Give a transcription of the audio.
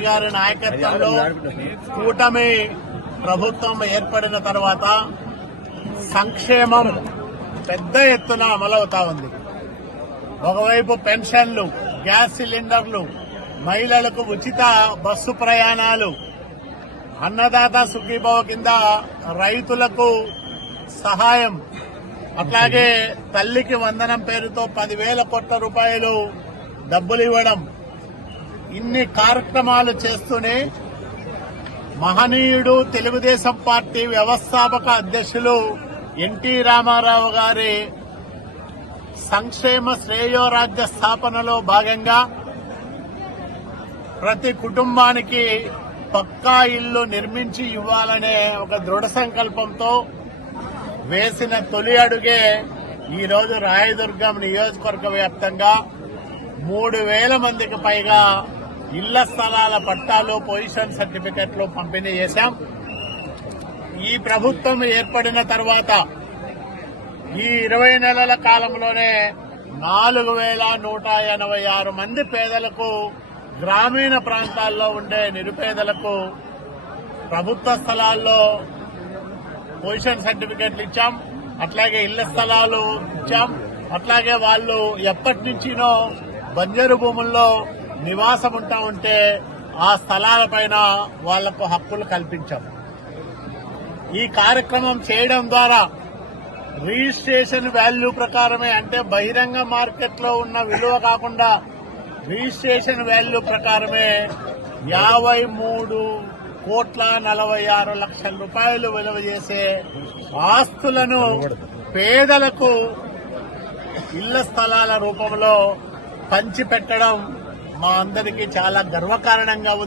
గారి నాయకత్వంలో కూటమి ప్రభుత్వం ఏర్పడిన తర్వాత సంక్షేమం పెద్ద ఎత్తున అమలవుతా ఉంది. ఒకవైపు పెన్షన్లు గ్యాస్ సిలిండర్లు మహిళలకు ఉచిత బస్సు ప్రయాణాలు అన్నదాత సుఖీభవ కింద రైతులకు సహాయం అట్లాగే తల్లికి వందనం పేరుతో పదివేల కోట్ల రూపాయలు డబ్బులు ఇవ్వడం ఇన్ని కార్యక్రమాలు చేస్తూనే మహనీయుడు తెలుగుదేశం పార్టీ వ్యవస్థాపక అధ్యక్షులు ఎన్టీ రామారావు గారి సంక్షేమ శ్రేయోరాజ్య స్థాపనలో భాగంగా ప్రతి కుటుంబానికి పక్కా ఇల్లు నిర్మించి ఇవ్వాలనే ఒక దృఢ సంకల్పంతో వేసిన తొలి అడుగే ఈరోజు రాయదుర్గం నియోజకవర్గ వ్యాప్తంగా మూడు వేల మందికి పైగా ఇళ్ళ స్థలాల పట్టాలు పొజిషన్ సర్టిఫికెట్లు పంపిణీ చేశాం. ఈ ప్రభుత్వం ఏర్పడిన తర్వాత ఈ ఇరవై నెలల కాలంలోనే నాలుగు వేల నూట ఎనభై ఆరు మంది పేదలకు గ్రామీణ ప్రాంతాల్లో ఉండే నిరుపేదలకు ప్రభుత్వ స్థలాల్లో పొజిషన్ సర్టిఫికెట్లు ఇచ్చాం. అట్లాగే ఇళ్ళ స్థలాలు ఇచ్చాం. అట్లాగే వాళ్ళు ఎప్పటి నుంచినో బంజరు భూముల్లో నివాసం ఉంటా ఉంటే ఆ స్థలాలపైన వాళ్ళకు హక్కులు కల్పించాం ఈ కార్యక్రమం చేయడం ద్వారా రిజిస్ట్రేషన్ వాల్యూ ప్రకారమే అంటే బహిరంగ మార్కెట్లో ఉన్న విలువ కాకుండా రిజిస్ట్రేషన్ వాల్యూ ప్రకారమే యాభై మూడు కోట్ల నలభై ఆరు లక్షల రూపాయలు విలువ చేసే ఆస్తులను పేదలకు ఇళ్ళ స్థలాల రూపంలో పంచిపెట్టడం మా అందరికీ చాలా గర్వకారణంగా ఉంది.